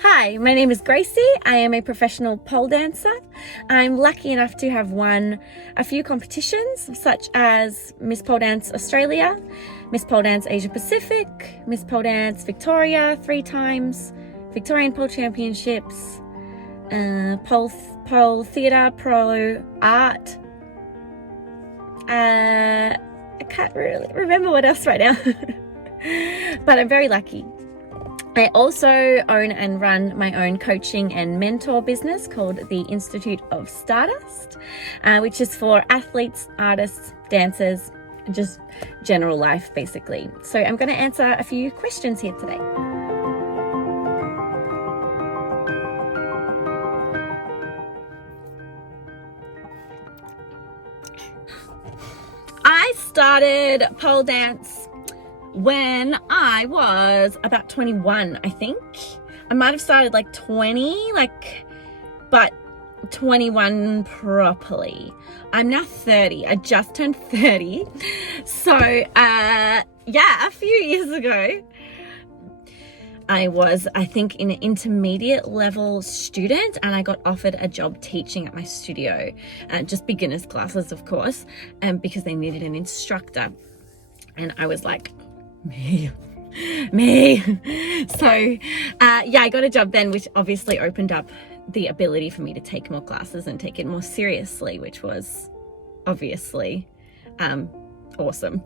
Hi, my name is Gracie. I am a professional pole dancer. I'm lucky enough to have won a few competitions such as Miss Pole Dance Australia, Miss Pole Dance Asia Pacific, Miss Pole Dance Victoria 3 times, Victorian Pole Championships, Pole Theatre Pro Art. I can't really remember what else right now, but I'm very lucky. I also own and run my own coaching and mentor business called the Institute of Stardust, which is for athletes, artists, dancers, just general life basically. So I'm going to answer a few questions here today. I started pole dance when I was about 21, I think. I might have started like 20, but 21 properly. I'm now 30. I just turned 30. So, a few years ago, I was, I think, an intermediate level student, and I got offered a job teaching at my studio, just beginners classes, of course, because they needed an instructor. And I was like, me. So, I got a job then, which obviously opened up the ability for me to take more classes and take it more seriously, which was obviously awesome.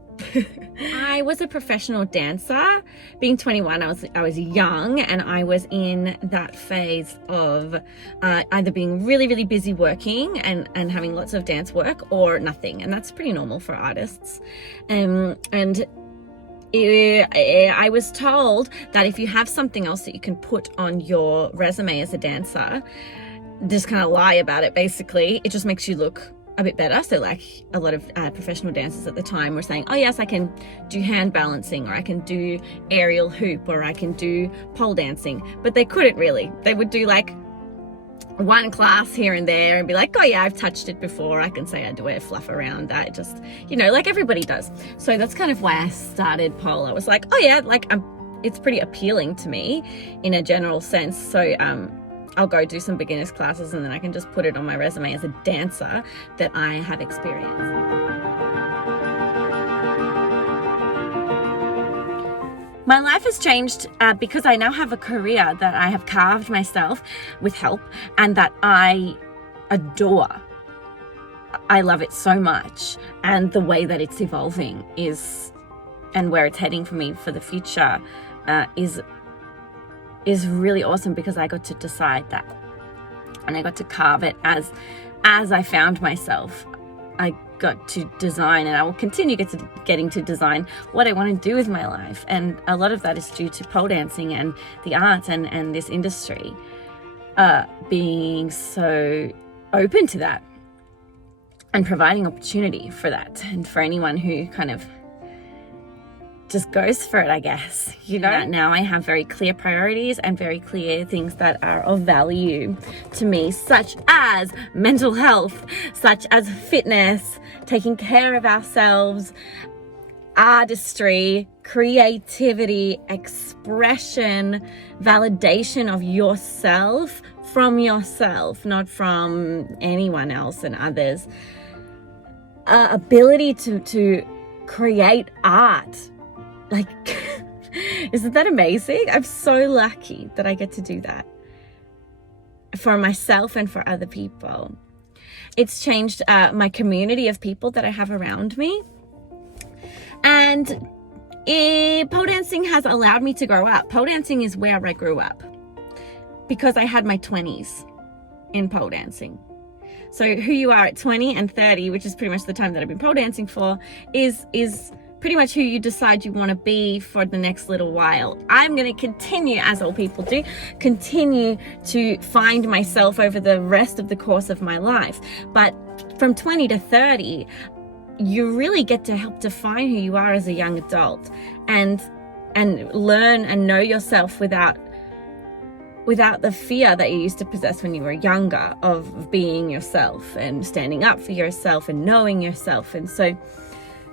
I was a professional dancer. Being 21, I was young, and I was in that phase of either being really, really busy working and having lots of dance work, or nothing, and that's pretty normal for artists. I was told that if you have something else that you can put on your resume as a dancer, just kind of lie about it basically, it just makes you look a bit better. So like a lot of professional dancers at the time were saying, oh yes, I can do hand balancing, or I can do aerial hoop, or I can do pole dancing, but they couldn't really. They would do like one class here and there and be like, oh yeah, I've touched it before. I can say I do a fluff around that, just, like everybody does. So that's kind of why I started pole. I was like, oh yeah, it's pretty appealing to me in a general sense. So I'll go do some beginners classes, and then I can just put it on my resume as a dancer that I have experience. My life has changed because I now have a career that I have carved myself with help, and that I adore. I love it so much, and the way that it's evolving and where it's heading for me for the future is really awesome, because I got to decide that, and I got to carve it as I found myself. I got to design, and I will continue getting to design what I want to do with my life. And a lot of that is due to pole dancing and the arts and this industry being so open to that and providing opportunity for that, and for anyone who kind of just goes for it, I guess. Now I have very clear priorities and very clear things that are of value to me, such as mental health, such as fitness, taking care of ourselves, artistry, creativity, expression, validation of yourself from yourself, not from anyone else and others. Ability to create art. Isn't that amazing? I'm so lucky that I get to do that for myself and for other people. It's changed my community of people that I have around me. And pole dancing has allowed me to grow up. Pole dancing is where I grew up, because I had my 20s in pole dancing. So who you are at 20 and 30, which is pretty much the time that I've been pole dancing for, is pretty much who you decide you want to be for the next little while. I'm going to continue, as all people do, continue to find myself over the rest of the course of my life. But from 20 to 30, you really get to help define who you are as a young adult, and learn and know yourself without the fear that you used to possess when you were younger, of being yourself and standing up for yourself and knowing yourself. And so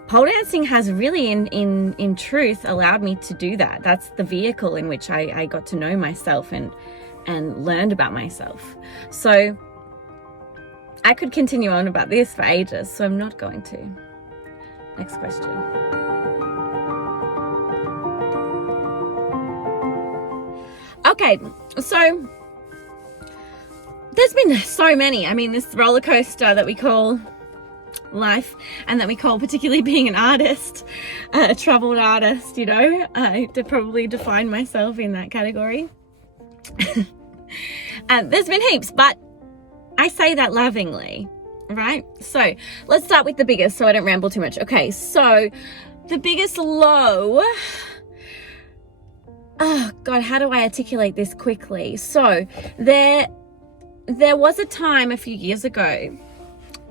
pole dancing has really in truth allowed me to do that. That's the vehicle in which I got to know myself and and learned about myself. So I could continue on about this for ages, so I'm not going to. Next question. Okay, so there's been so many. I mean, this roller coaster that we call life, and that we call particularly being an artist, a troubled artist, you know, I probably define myself in that category. There's been heaps, but I say that lovingly, right? So let's start with the biggest so I don't ramble too much. Okay, so the biggest low, oh God, how do I articulate this quickly? So there was a time a few years ago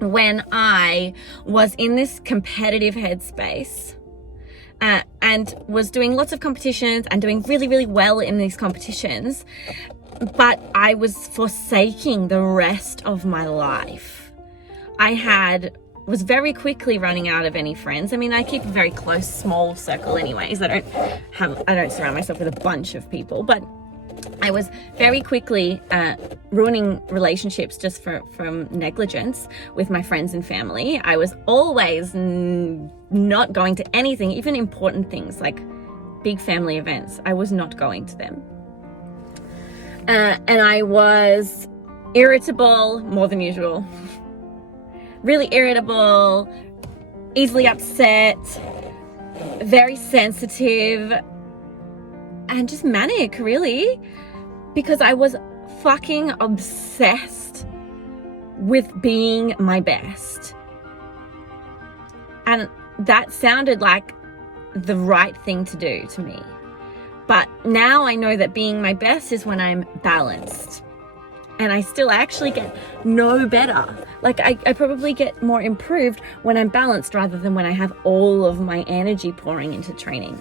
when I was in this competitive headspace and was doing lots of competitions and doing really, really well in these competitions, but I was forsaking the rest of my life. Was very quickly running out of any friends. I mean, I keep a very close, small circle anyways. I don't surround myself with a bunch of people, but I was very quickly ruining relationships just from negligence with my friends and family. I was always not going to anything, even important things like big family events. I was not going to them. And I was irritable more than usual. Really irritable, easily upset, very sensitive, and just manic, really, because I was fucking obsessed with being my best. And that sounded like the right thing to do to me. But now I know that being my best is when I'm balanced. And I still actually get no better. Like I probably get more improved when I'm balanced rather than when I have all of my energy pouring into training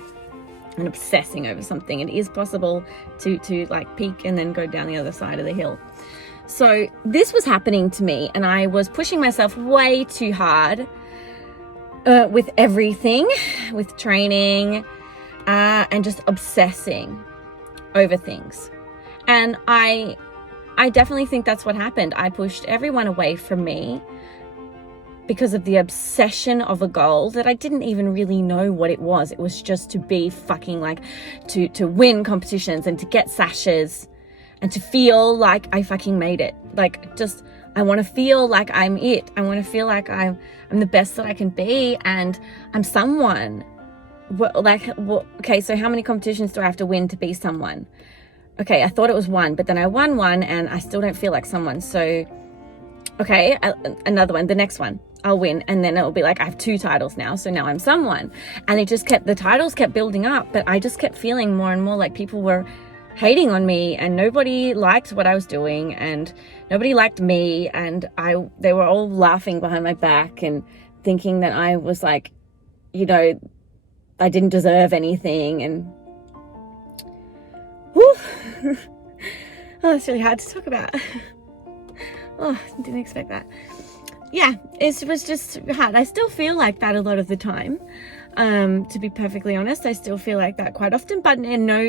and obsessing over something. It is possible to like peak and then go down the other side of the hill. So this was happening to me, and I was pushing myself way too hard with everything, with training, and just obsessing over things. And I definitely think that's what happened. I pushed everyone away from me because of the obsession of a goal that I didn't even really know what it was. It was just to be fucking like, to win competitions and to get sashes and to feel like I fucking made it. Like, just, I want to feel like I'm it. I want to feel like I'm the best that I can be, and I'm someone. Okay, so how many competitions do I have to win to be someone? Okay, I thought it was one, but then I won one and I still don't feel like someone. So, okay, another one, the next one, I'll win. And then it'll be like, I have 2 titles now. So now I'm someone. And the titles kept building up, but I just kept feeling more and more like people were hating on me, and nobody liked what I was doing, and nobody liked me. And they were all laughing behind my back and thinking that I was like, you know, I didn't deserve anything. And oh, it's really hard to talk about. Oh, didn't expect that. Yeah, it was just hard. I still feel like that a lot of the time. To be perfectly honest, I still feel like that quite often, but in no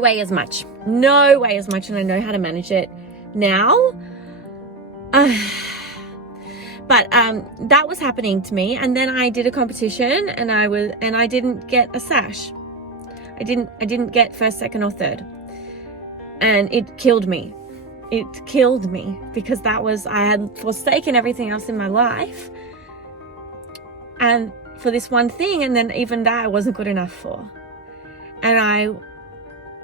way as much. No way as much, and I know how to manage it now. But that was happening to me, and then I did a competition, and I didn't get a sash. I didn't get first, second, or third, and it killed me. It killed me because I had forsaken everything else in my life, and for this one thing, and then even that I wasn't good enough for, and I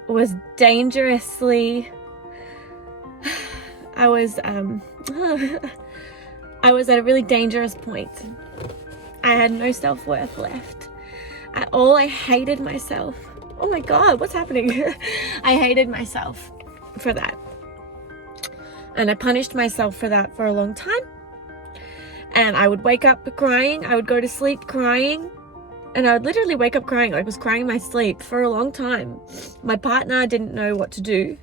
was dangerously. I was at a really dangerous point. I had no self-worth left at all. I hated myself. Oh my God, what's happening? I hated myself for that. And I punished myself for that for a long time. And I would wake up crying. I would go to sleep crying. And I would literally wake up crying. I was crying in my sleep for a long time. My partner didn't know what to do.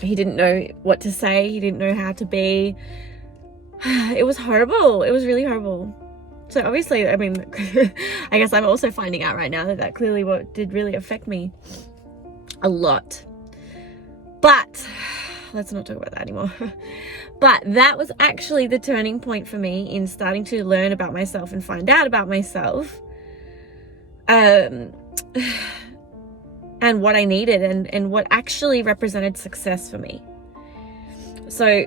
He didn't know what to say. He didn't know how to be. It was horrible. It was really horrible. So obviously, I mean, I guess I'm also finding out right now that clearly what did really affect me. a lot. But let's not talk about that anymore. But that was actually the turning point for me in starting to learn about myself and find out about myself, and what I needed and what actually represented success for me. So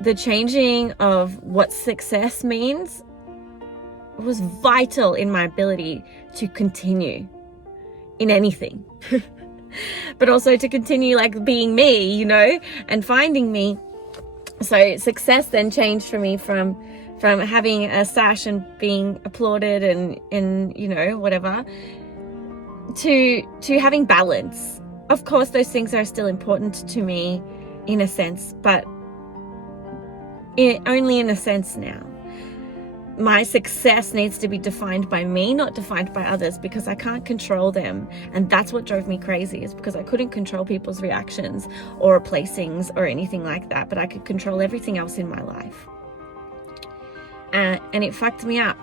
the changing of what success means was vital in my ability to continue in anything. But also to continue like being me, you know, and finding me. So success then changed for me from having a sash and being applauded and you know, whatever, to having balance. Of course, those things are still important to me in a sense, but only in a sense now. My success needs to be defined by me, not defined by others, because I can't control them. And that's what drove me crazy, is because I couldn't control people's reactions or placings or anything like that, but I could control everything else in my life. And it fucked me up.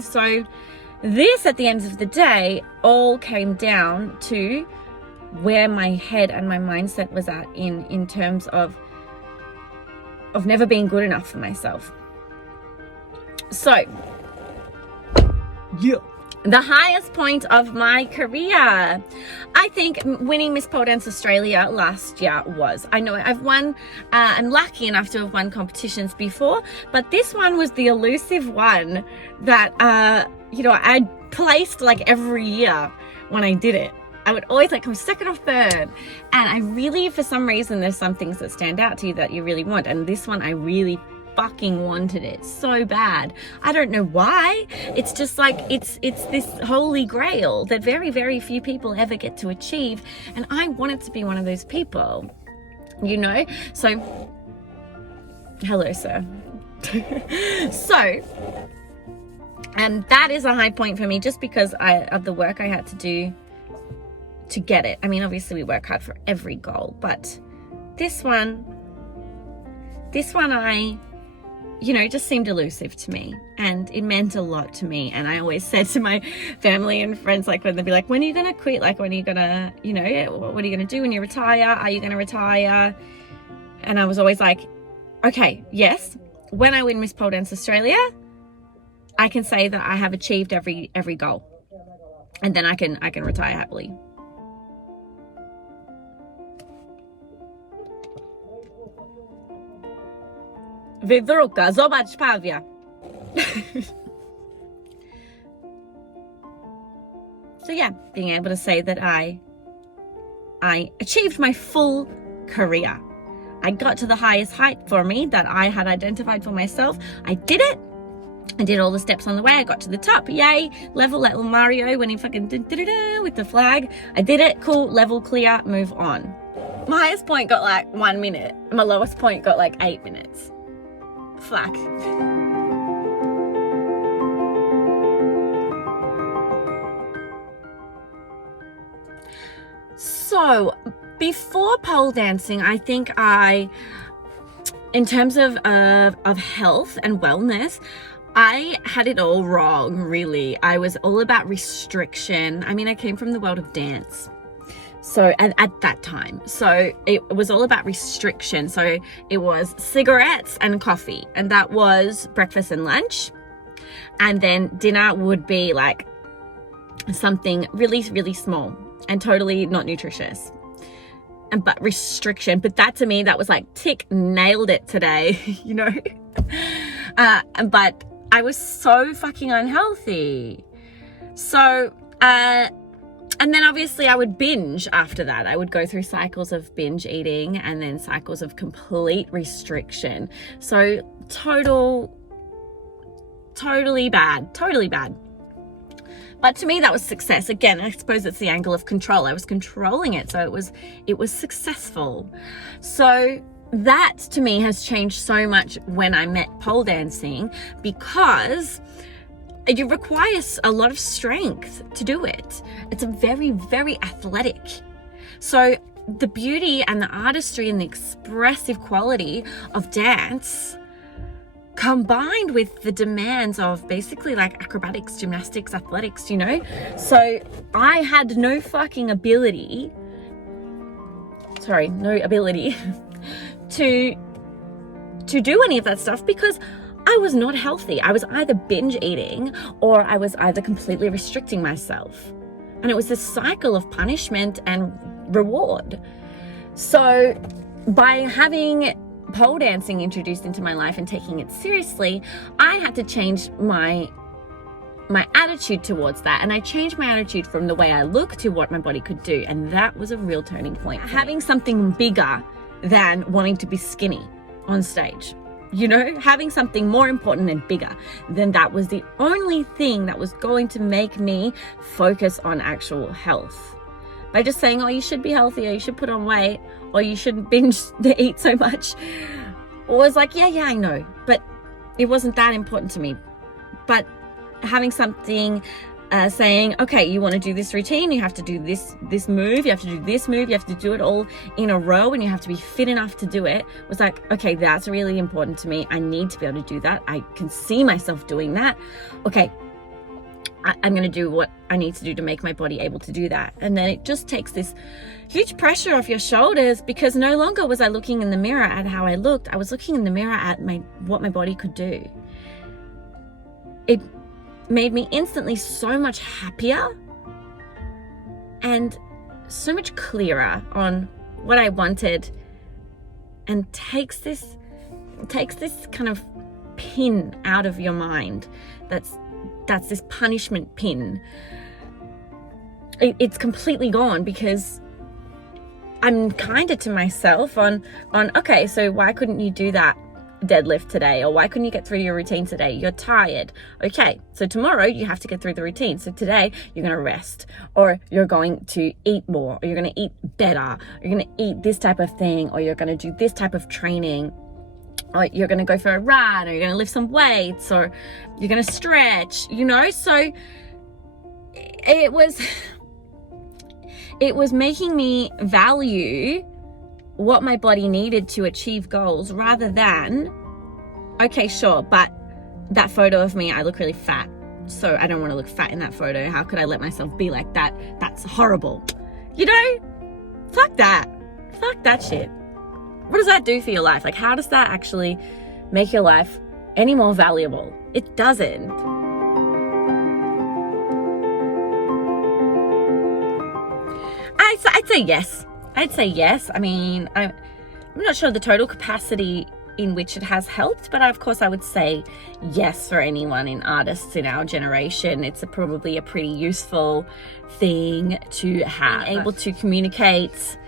So this, at the end of the day, all came down to where my head and my mindset was at in terms of never being good enough for myself. So, yeah, the highest point of my career, I think winning Miss Pole Dance Australia last year was. I know I've won, I'm lucky enough to have won competitions before, but this one was the elusive one that, you know, I placed like every year when I did it. I would always like come second or third. And I really, for some reason, there's some things that stand out to you that you really want. And this one, I really fucking wanted it so bad. I don't know why. It's just like it's this holy grail that very, very few people ever get to achieve, and I wanted to be one of those people, you know. So hello, sir. So, and that is a high point for me, just because of the work I had to do to get it. I mean, obviously we work hard for every goal, but this one I, you know, just seemed elusive to me, and it meant a lot to me. And I always said to my family and friends, like, when they'd be like, when are you gonna quit? Like, when are you gonna, you know, what are you gonna do when you retire? Are you gonna retire? And I was always like, okay, yes, when I win Miss Pole Dance Australia, I can say that I have achieved every goal, and then I can retire happily. Wydruka, zobacz Pawia. So yeah, being able to say that I achieved my full career. I got to the highest height for me that I had identified for myself. I did it. I did all the steps on the way. I got to the top. Yay. Level like little Mario when he fucking with the flag. I did it. Cool. Level clear. Move on. My highest point got like 1 minute. My lowest point got like 8 minutes. Fuck. So before pole dancing, I think in terms of health and wellness, I had it all wrong, really. I was all about restriction. I mean, I came from the world of dance. So at that time, so it was all about restriction. So it was cigarettes and coffee, and that was breakfast and lunch. And then dinner would be like something really, really small and totally not nutritious. But restriction, but that to me, that was like tick, nailed it today, you know. But I was so fucking unhealthy. So, and then obviously I would binge after that. I would go through cycles of binge eating and then cycles of complete restriction. So totally bad. But to me, that was success. Again, I suppose it's the angle of control. I was controlling it, so it was successful. So that to me has changed so much when I met pole dancing, because it requires a lot of strength to do it. It's a very, very athletic. So the beauty and the artistry and the expressive quality of dance, combined with the demands of basically like acrobatics, gymnastics, athletics, you know. So I had no fucking ability ability to do any of that stuff because I was not healthy. I was either binge eating or I was either completely restricting myself. And it was this cycle of punishment and reward. So by having pole dancing introduced into my life and taking it seriously, I had to change my attitude towards that. And I changed my attitude from the way I look to what my body could do. And that was a real turning point. Having something bigger than wanting to be skinny on stage. You know, having something more important and bigger than that was the only thing that was going to make me focus on actual health. By just saying, oh, you should be healthy, or you should put on weight, or you shouldn't binge eat so much, was like, yeah, I know. But it wasn't that important to me. But having something saying, okay, you want to do this routine, you have to do this move, you have to do this move, you have to do it all in a row, and you have to be fit enough to do it, was like, okay, that's really important to me. I need to be able to do that. I can see myself doing that. Okay, I'm going to do what I need to do to make my body able to do that. And then it just takes this huge pressure off your shoulders, because no longer was I looking in the mirror at how I looked. I was looking in the mirror at what my body could do. It made me instantly so much happier and so much clearer on what I wanted, and takes this kind of pin out of your mind. That's this punishment pin. It's completely gone, because I'm kinder to myself on okay, so why couldn't you do that deadlift today? Or why couldn't you get through your routine today? You're tired. Okay, so tomorrow you have to get through the routine. So today you're going to rest, or you're going to eat more, or you're going to eat better, or you're going to eat this type of thing, or you're going to do this type of training, or you're going to go for a run, or you're going to lift some weights, or you're going to stretch, you know? So it was making me value what my body needed to achieve goals, rather than, okay, sure, but that photo of me, I look really fat, so I don't want to look fat in that photo. How could I let myself be like that? That's horrible. You know, fuck that shit. What does that do for your life? Like, how does that actually make your life any more valuable? It doesn't. I'd say yes. I mean, I'm not sure the total capacity in which it has helped, but of course I would say yes for anyone in artists in our generation. It's probably a pretty useful thing to have. Being able to communicate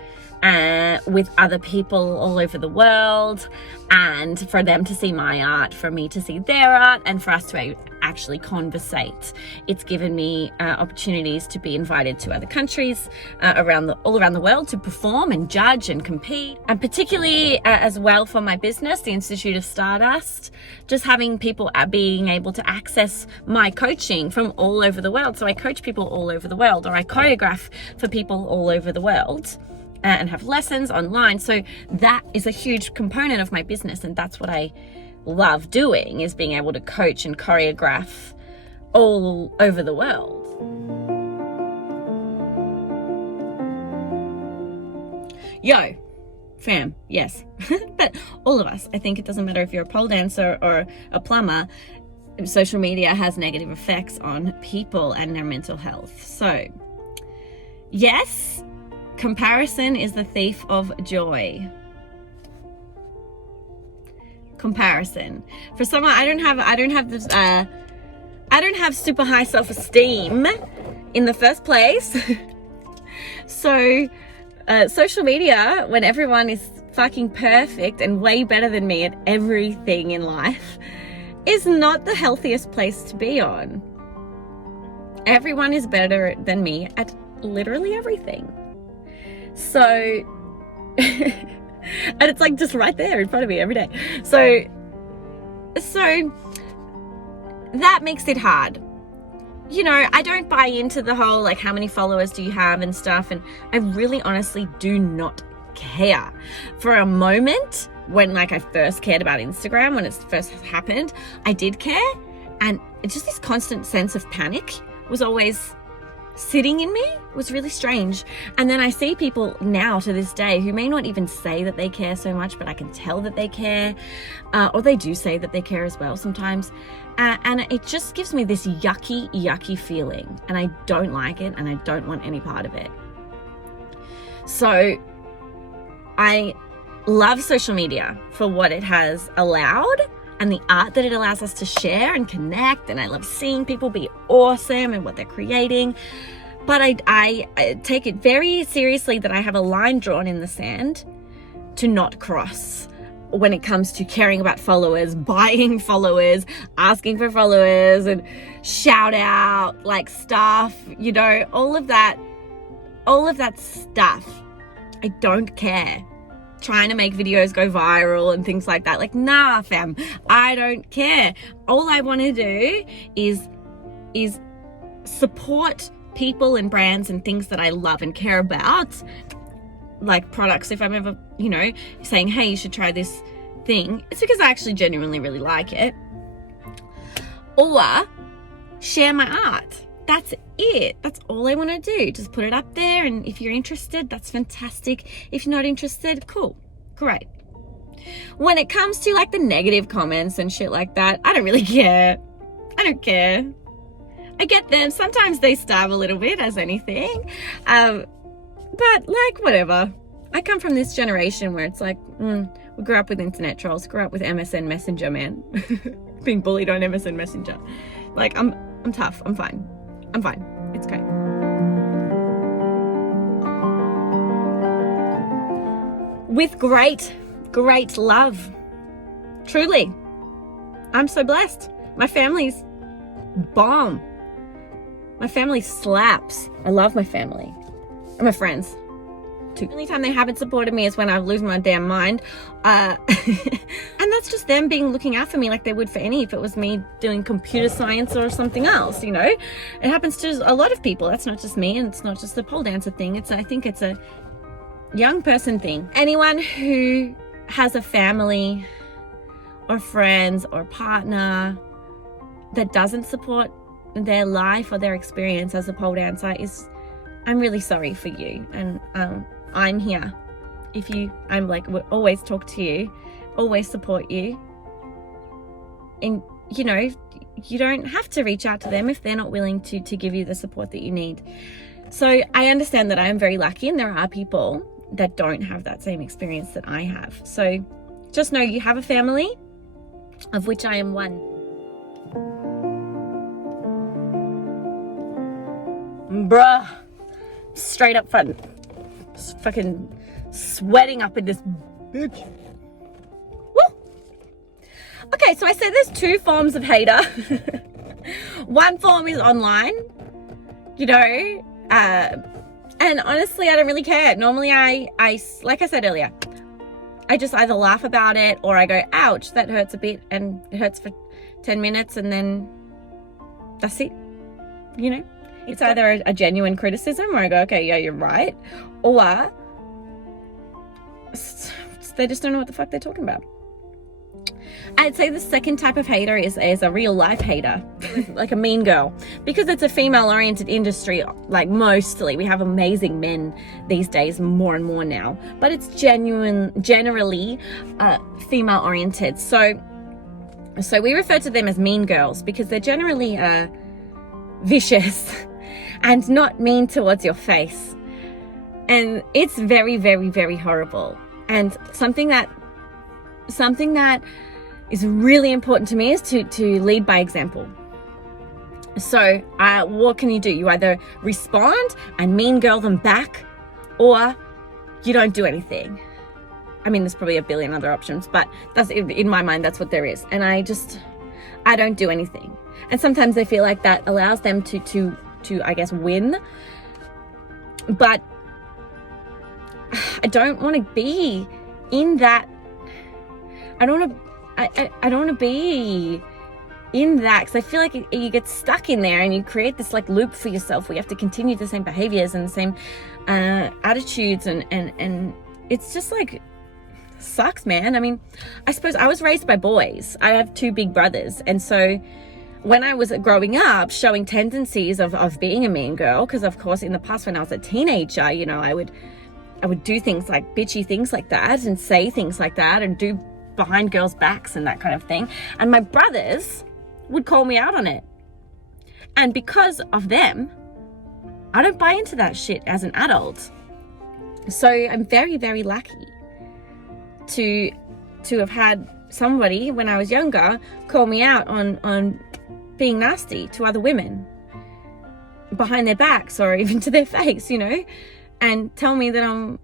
with other people all over the world, and for them to see my art, for me to see their art, and for us to actually conversate. It's given me opportunities to be invited to other countries all around the world to perform and judge and compete, and particularly as well for my business, the Institute of Stardust, just having people being able to access my coaching from all over the world. So I coach people all over the world, or I choreograph for people all over the world, and have lessons online. So that is a huge component of my business, and that's what I love doing, is being able to coach and choreograph all over the world. Yo, fam, yes. But all of us, I think it doesn't matter if you're a pole dancer or a plumber, social media has negative effects on people and their mental health. So yes, comparison is the thief of joy. Comparison. For someone, I don't have super high self-esteem in the first place. So social media, when everyone is fucking perfect and way better than me at everything in life, is not the healthiest place to be on. Everyone is better than me at literally everything. So, and it's like just right there in front of me every day. So that makes it hard. You know, I don't buy into the whole, like, how many followers do you have and stuff. And I really honestly do not care. For a moment, when like I first cared about Instagram, when it first happened, I did care. And it's just this constant sense of panic was always sitting in me. It was really strange. And then I see people now to this day who may not even say that they care so much, but I can tell that they care, or they do say that they care as well sometimes. And it just gives me this yucky feeling, and I don't like it, and I don't want any part of it. So I love social media for what it has allowed and the art that it allows us to share and connect. And I love seeing people be awesome and what they're creating. But I take it very seriously that I have a line drawn in the sand to not cross when it comes to caring about followers, buying followers, asking for followers, and shout out like stuff, you know, all of that stuff. I don't care. Trying to make videos go viral and things like that. Like, nah, fam, I don't care. All I want to do is support people and brands and things that I love and care about, like products. If I'm ever, you know, saying, hey, you should try this thing, it's because I actually genuinely really like it. Or share my art. That's it. That's all I want to do. Just put it up there, and if you're interested, that's fantastic. If you're not interested, cool, great. When it comes to like the negative comments and shit like that, I don't really care. I don't care. I get them. Sometimes they stab a little bit, as anything. But like, whatever. I come from this generation where it's like, we grew up with internet trolls, grew up with MSN Messenger, man. Being bullied on MSN Messenger. Like, I'm tough. I'm fine. I'm fine. It's okay. With great love. Truly. I'm so blessed. My family's bomb. My family slaps. I love my family. And my friends. The only time they haven't supported me is when I lose my damn mind. And that's just them looking out for me like they would for any, if it was me doing computer science or something else, you know. It happens to a lot of people. That's not just me, and it's not just the pole dancer thing. I think it's a young person thing. Anyone who has a family or friends or partner that doesn't support their life or their experience as a pole dancer I'm really sorry for you. And I'm here. I'm like, will always talk to you, always support you. And, you know, you don't have to reach out to them if they're not willing to give you the support that you need. So I understand that I am very lucky, and there are people that don't have that same experience that I have. So just know you have a family, of which I am one. Bruh, straight up fun. Fucking sweating up in this bitch. Woo! Okay, so I said there's two forms of hater. One form is online, you know, and honestly, I don't really care. Normally, I like I said earlier, I just either laugh about it or I go, ouch, that hurts a bit, and it hurts for 10 minutes, and then that's it, you know. It's either a genuine criticism where I go, okay, yeah, you're right, or they just don't know what the fuck they're talking about. I'd say the second type of hater is a real life hater, like a mean girl, because it's a female oriented industry. Like, mostly we have amazing men these days, more and more now, but it's generally female oriented. So we refer to them as mean girls because they're generally vicious and not mean towards your face. And it's very, very, very horrible. And something that is really important to me is to lead by example. So what can you do? You either respond and mean girl them back, or you don't do anything. I mean, there's probably a billion other options, but that's, in my mind, that's what there is. And I don't do anything. And sometimes I feel like that allows them to I guess win. But I don't want to be in that. I don't want to be in that, because I feel like you get stuck in there and you create this like loop for yourself where you have to continue the same behaviors and the same attitudes, and it's just like sucks, man. I mean, I suppose I was raised by boys. I have two big brothers, and so when I was growing up, showing tendencies of being a mean girl, because of course in the past when I was a teenager, you know, I would do things like bitchy things like that and say things like that and do behind girls' backs and that kind of thing. And my brothers would call me out on it. And because of them, I don't buy into that shit as an adult. So I'm very, very lucky to have had somebody when I was younger call me out on being nasty to other women behind their backs or even to their face, you know, and tell me that I'm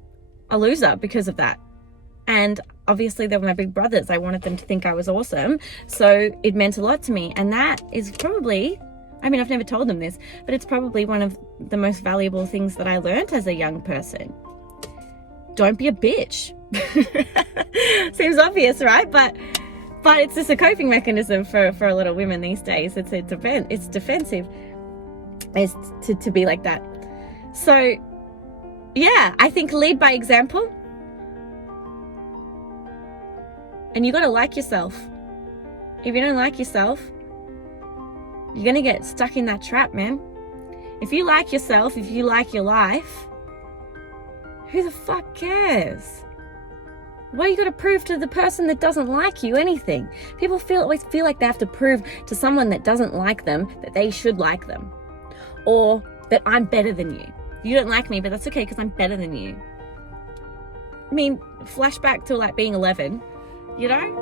a loser because of that. And obviously they were my big brothers. I wanted them to think I was awesome. So it meant a lot to me. And that is probably, I mean, I've never told them this, but it's probably one of the most valuable things that I learned as a young person. Don't be a bitch. Seems obvious, right? But it's just a coping mechanism for a lot of women these days. It's defensive is to be like that. So yeah, I think lead by example. And you got to like yourself. If you don't like yourself, you're going to get stuck in that trap, man. If you like yourself, if you like your life, who the fuck cares? Why you got to prove to the person that doesn't like you anything? People always feel like they have to prove to someone that doesn't like them that they should like them. Or that I'm better than you. You don't like me, but that's okay because I'm better than you. I mean, flashback to like being 11, you know?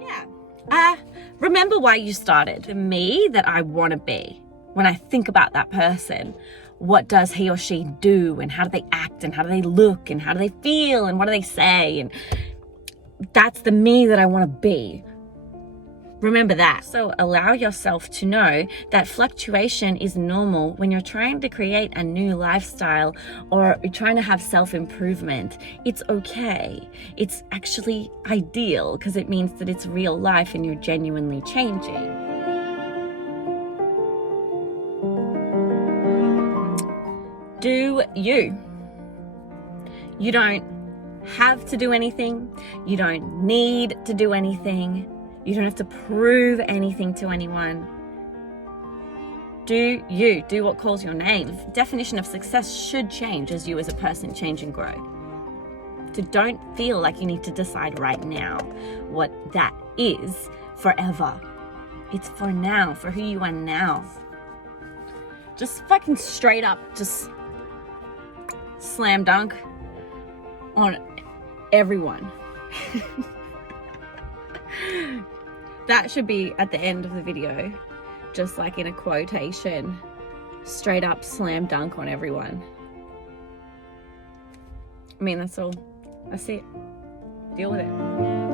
Yeah. Remember why you started. The me that I want to be. When I think about that person, what does he or she do, and how do they act, and how do they look, and how do they feel, and what do they say, and that's the me that I want to be. Remember that. So allow yourself to know that fluctuation is normal when you're trying to create a new lifestyle or you're trying to have self-improvement. It's okay. It's actually ideal because it means that it's real life and you're genuinely changing. Do you. You don't have to do anything. You don't need to do anything. You don't have to prove anything to anyone. Do you. Do what calls your name. The definition of success should change as you as a person change and grow. So don't feel like you need to decide right now what that is forever. It's for now, for who you are now. Just fucking straight up, just slam dunk on everyone. That should be at the end of the video, just like in a quotation, straight up slam dunk on everyone. I mean, that's all. That's it. Deal with it.